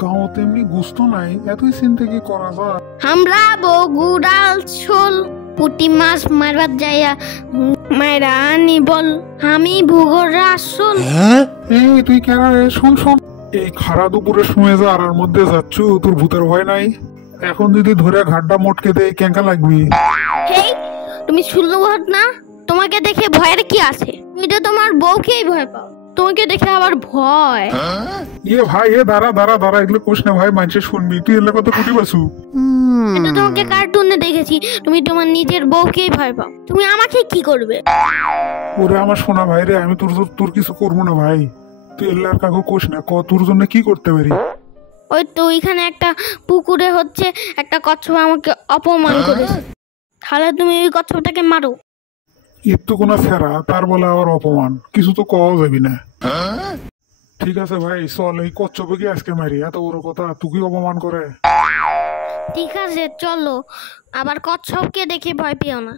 গাঁও তেমনি গুস্ত নাই, এতই চিন্তা কি করা যায়? আমরা বগুড়াল শোল পুঁটি মাছ মারবার যাইয়া মায়েরা আনি বল আমি ভূগোড়া শোল। এই তুই কেন রে? শোন শোন, এই খারা দুপুরের সময় যে আড়ার মধ্যে যাচ্ছ, তোর ভূতের ভয় নাই? এখন যদি ধরে ঘাটটা মোটকে দেয় কেঙ্কা লাগবি? হেই, তুমি শুনলো না? তোমাকে দেখে ভয়ের কি আছে? তুমি তো তোমার বউকেই ভয় পাও, তোমাকে দেখে আবার ভয়। ইয়ে ভাই, এ দাঁড়া দাঁড়া দাঁড়া, এগুলো কোশ না ভাই, মানুষে শুনবি। তুই এগুলো কত কুটি বাসু? এটা তোমাকে কার্টুনে দেখেছি, তুমি তোমার নিজের বউকেই ভয় পাও, তুমি আমাকে কি করবে? ওরে আমার শোনা ভাই রে, আমি তোর কিছু করবো না ভাই। তুই এল্লার কাকু কোশ না, তোর জন্য কি করতে পারি? ওই তো ওইখানে একটা পুকুরে হচ্ছে একটা কচ্ছপ আমাকে অপমান করেছে, তাহলে তুমি ওই কচ্ছপটাকে মারো। এর তো কোনো ফেরা, তার বলে আবার অপমান, কিছু তো কওয়া যাবি না। ঠিক আছে ভাই, চল এই কচ্ছপে কি আজকে মারি, এত বড় কথা তুই অপমান করে। ঠিক আছে চলো, আবার কচ্ছপকে দেখে ভয় পেও না।